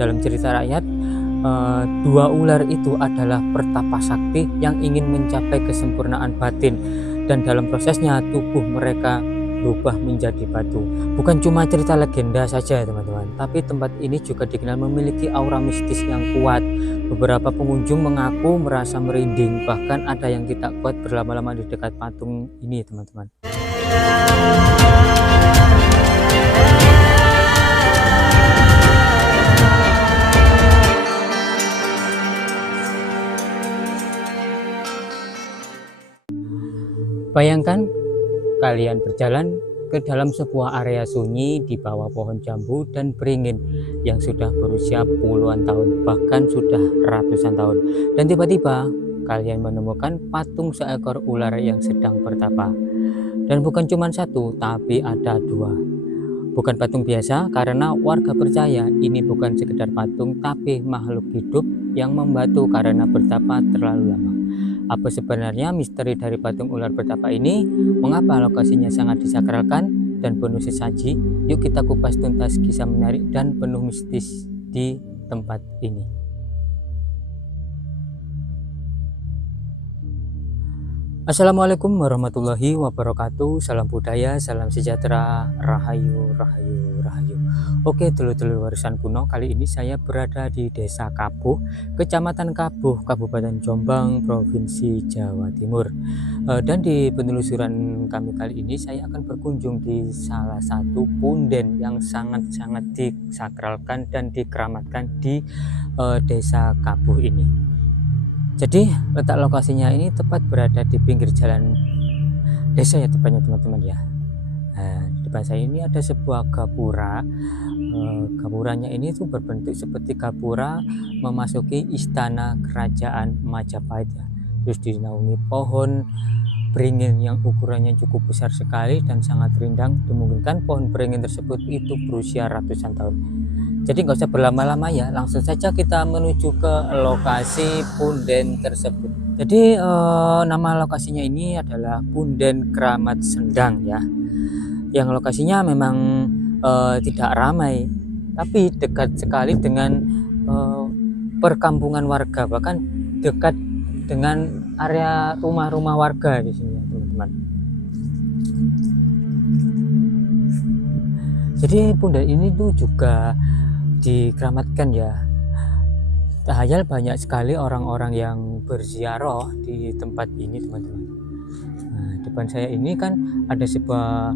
dalam cerita rakyat, dua ular itu adalah pertapa sakti yang ingin mencapai kesempurnaan batin, dan dalam prosesnya tubuh mereka berubah menjadi batu. Bukan cuma cerita legenda saja teman-teman, tapi tempat ini juga dikenal memiliki aura mistis yang kuat. Beberapa pengunjung mengaku merasa merinding, bahkan ada yang tidak kuat berlama-lama di dekat patung ini teman-teman. Bayangkan kalian berjalan ke dalam sebuah area sunyi di bawah pohon jambu dan beringin yang sudah berusia puluhan tahun, bahkan sudah ratusan tahun. Dan tiba-tiba kalian menemukan patung seekor ular yang sedang bertapa. Dan bukan cuma satu, tapi ada dua. Bukan patung biasa, karena warga percaya ini bukan sekedar patung, tapi makhluk hidup yang membatu karena bertapa terlalu lama. Apa sebenarnya misteri dari patung ular bertapa ini? Mengapa lokasinya sangat disakralkan dan penuh sesaji? Yuk kita kupas tuntas kisah menarik dan penuh mistis di tempat ini. Assalamualaikum warahmatullahi wabarakatuh. Salam budaya, salam sejahtera, rahayu, rahayu, rahayu. Oke dulur-dulur warisan kuno, kali ini saya berada di Desa Kabuh, Kecamatan Kabuh, Kabupaten Jombang, Provinsi Jawa Timur. Dan di penelusuran kami kali ini saya akan berkunjung di salah satu punden yang sangat-sangat disakralkan dan dikeramatkan di Desa Kabuh ini. Jadi letak lokasinya ini tepat berada di pinggir jalan desa ya tepatnya teman-teman ya. Nah, di depan saya ini ada sebuah gapura. Gapuranya ini tuh berbentuk seperti gapura memasuki istana kerajaan Majapahit ya. Terus dinaungi pohon beringin yang ukurannya cukup besar sekali dan sangat rindang. Dimungkinkan pohon beringin tersebut itu berusia ratusan tahun. Jadi nggak usah berlama-lama ya, langsung saja kita menuju ke lokasi punden tersebut. Jadi nama lokasinya ini adalah Punden Keramat Sendang ya, yang lokasinya memang tidak ramai, tapi dekat sekali dengan perkampungan warga, bahkan dekat dengan area rumah-rumah warga di sini teman-teman. Jadi punden ini tuh juga dikeramatkan ya. Tahayal banyak sekali orang-orang yang berziarah di tempat ini teman-teman. Nah, depan saya ini kan ada sebuah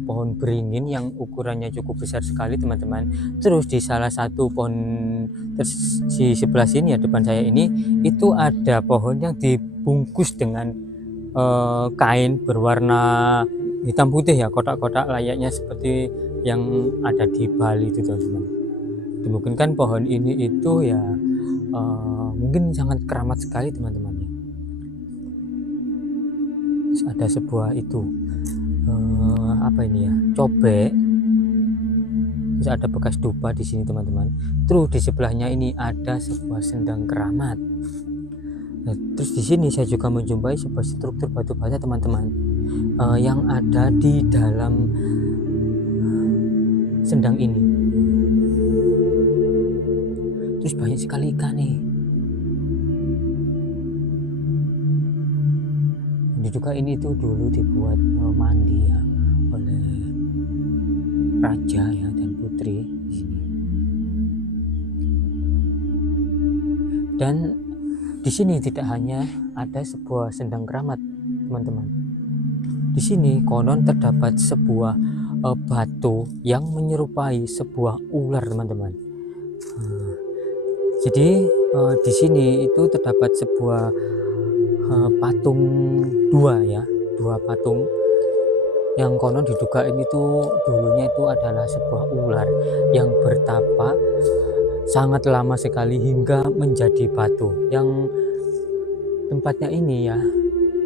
pohon beringin yang ukurannya cukup besar sekali teman-teman. Terus di salah satu pohon di sebelah sini ya depan saya ini itu ada pohon yang dibungkus dengan kain berwarna hitam putih ya, kotak-kotak layaknya seperti yang ada di Bali itu teman-teman. Dimungkinkan pohon ini itu ya mungkin sangat keramat sekali teman-teman ya. Terus ada sebuah itu apa ini ya, cobek. Terus ada bekas dupa di sini teman-teman. Terus di sebelahnya ini ada sebuah sendang keramat. Nah, terus di sini saya juga menjumpai sebuah struktur batu bata teman-teman yang ada di dalam sendang ini. Terus banyak sekali ikan nih. Dan juga ini tuh dulu dibuat mandi ya oleh raja ya dan putri di sini. Dan di sini tidak hanya ada sebuah sendang keramat teman-teman. Di sini konon terdapat sebuah batu yang menyerupai sebuah ular teman-teman. Jadi di sini itu terdapat sebuah patung dua patung yang konon diduga ini tuh dulunya itu adalah sebuah ular yang bertapa sangat lama sekali hingga menjadi batu. Yang tempatnya ini ya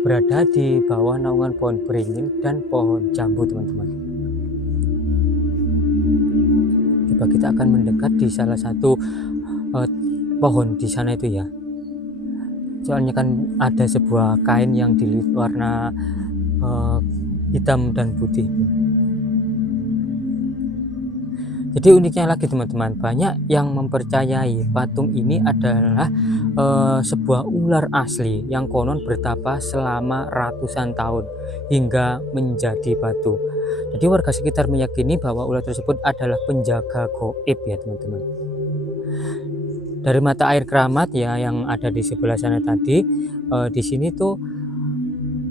berada di bawah naungan pohon beringin dan pohon jambu teman-teman. Coba kita akan mendekat di salah satu pohon di sana itu ya. Soalnya kan ada sebuah kain yang warna hitam dan putih. Jadi uniknya lagi teman-teman, banyak yang mempercayai patung ini adalah sebuah ular asli yang konon bertapa selama ratusan tahun hingga menjadi batu. Jadi warga sekitar meyakini bahwa ular tersebut adalah penjaga gaib ya teman-teman. Dari mata air keramat ya yang ada di sebelah sana tadi, di sini tuh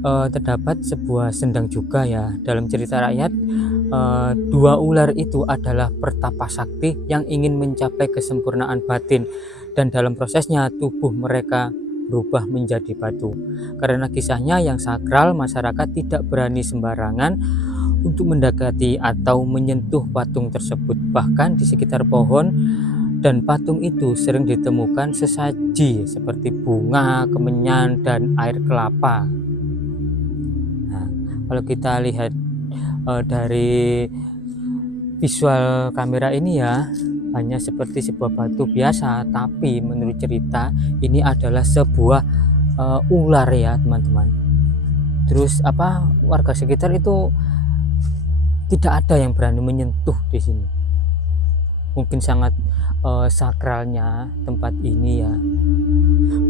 terdapat sebuah sendang juga ya. Dalam cerita rakyat, dua ular itu adalah pertapa sakti yang ingin mencapai kesempurnaan batin, dan dalam prosesnya tubuh mereka berubah menjadi batu. Karena kisahnya yang sakral, masyarakat tidak berani sembarangan untuk mendekati atau menyentuh patung tersebut. Bahkan di sekitar pohon dan patung itu sering ditemukan sesaji seperti bunga, kemenyan, dan air kelapa. Nah, kalau kita lihat dari visual kamera ini ya, hanya seperti sebuah batu biasa, tapi menurut cerita ini adalah sebuah ular ya teman-teman. Terus warga sekitar itu tidak ada yang berani menyentuh di sini. Mungkin sangat sakralnya tempat ini ya.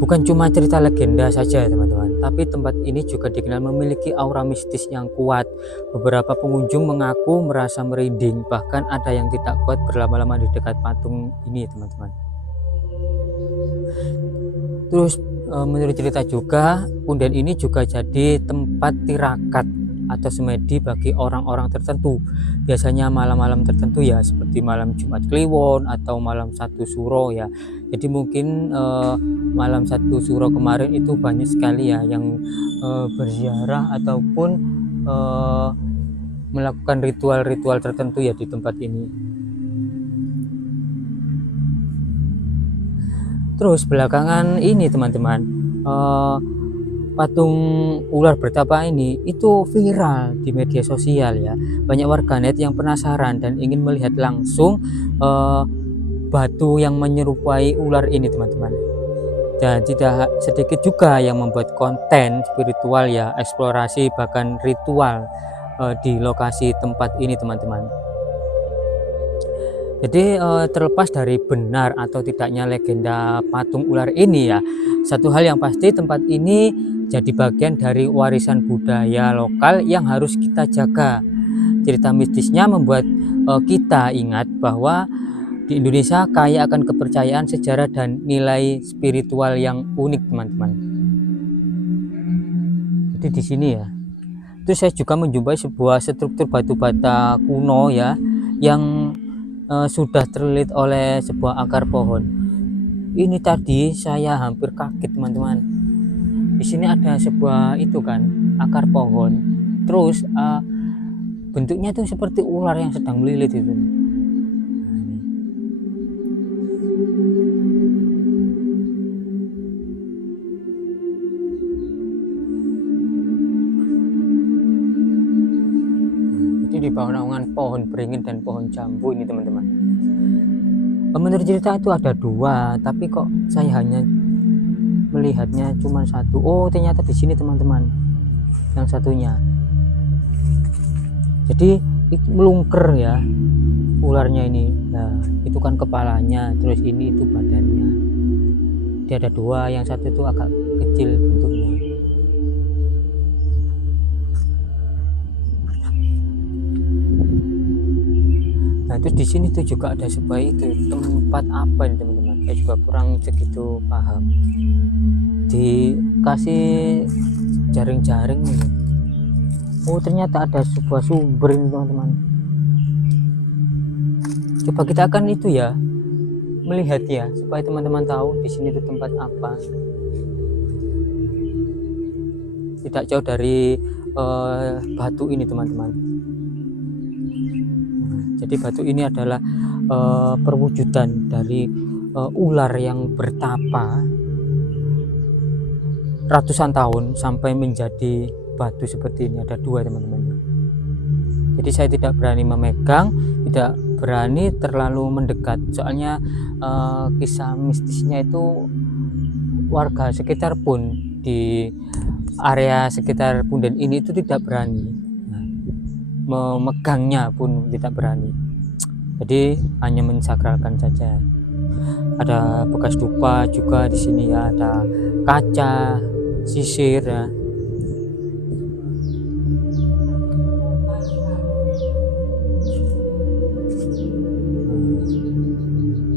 Bukan cuma cerita legenda saja teman-teman, tapi tempat ini juga dikenal memiliki aura mistis yang kuat. Beberapa pengunjung mengaku merasa merinding, bahkan ada yang tidak kuat berlama-lama di dekat patung ini teman-teman. Terus menurut cerita juga, punden ini juga jadi tempat tirakat atau semedi bagi orang-orang tertentu, biasanya malam-malam tertentu ya, seperti malam Jumat Kliwon atau malam 1 Suro ya. Jadi mungkin malam 1 Suro kemarin itu banyak sekali ya yang berziarah ataupun melakukan ritual-ritual tertentu ya di tempat ini. Terus belakangan ini teman-teman, patung ular bertapa ini itu viral di media sosial ya. Banyak warganet yang penasaran dan ingin melihat langsung batu yang menyerupai ular ini teman-teman. Dan tidak sedikit juga yang membuat konten spiritual ya, eksplorasi bahkan ritual di lokasi tempat ini teman-teman. Jadi terlepas dari benar atau tidaknya legenda patung ular ini ya, satu hal yang pasti tempat ini jadi bagian dari warisan budaya lokal yang harus kita jaga. Cerita mistisnya membuat kita ingat bahwa di Indonesia kaya akan kepercayaan, sejarah, dan nilai spiritual yang unik teman-teman. Jadi di sini ya. Terus saya juga menjumpai sebuah struktur batu bata kuno ya, yang sudah terlilit oleh sebuah akar pohon. Ini tadi saya hampir kaget teman-teman. Di sini ada sebuah itu kan akar pohon, terus bentuknya itu seperti ular yang sedang melilit itu. Jadi di bawah naungan pohon beringin dan pohon jambu ini teman-teman. Menurut cerita itu ada dua, tapi kok saya hanya melihatnya cuma satu. Oh ternyata di sini teman-teman, yang satunya. Jadi itu melungker ya ularnya ini. Nah itu kan kepalanya, terus ini itu badannya. Dia ada dua, yang satu itu agak kecil bentuknya. Nah terus di sini tuh juga ada sebuah itu tempat apa nih teman-teman? Saya juga kurang begitu paham. Dikasih jaring-jaring nih. Oh ternyata ada sebuah sumber ini teman-teman. Coba kita akan itu ya, melihat ya, supaya teman-teman tahu di sini tuh tempat apa. Tidak jauh dari batu ini teman-teman. Jadi batu ini adalah perwujudan dari ular yang bertapa ratusan tahun sampai menjadi batu seperti ini. Ada dua teman-teman. Jadi saya tidak berani memegang, tidak berani terlalu mendekat, soalnya kisah mistisnya itu warga sekitar pun di area sekitar punden ini itu tidak berani, memegangnya pun tidak berani. Jadi hanya mensakralkan saja. Ada bekas dupa juga di sini ya, ada kaca, sisir ya.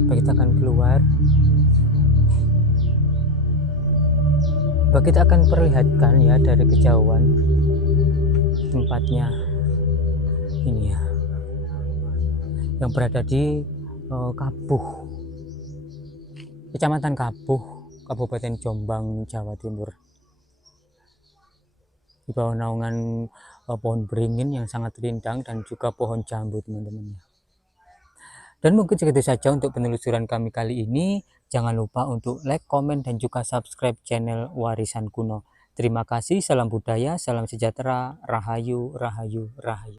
Kita akan keluar. Kita akan perlihatkan ya dari kejauhan tempatnya ini ya, yang berada di Kabuh, Kecamatan Kabuh, Kabupaten Jombang, Jawa Timur. Di bawah naungan pohon beringin yang sangat rindang dan juga pohon jambu, teman-teman. Dan mungkin segitu saja untuk penelusuran kami kali ini. Jangan lupa untuk like, komen, dan juga subscribe channel Warisan Kuno. Terima kasih, salam budaya, salam sejahtera, rahayu, rahayu, rahayu.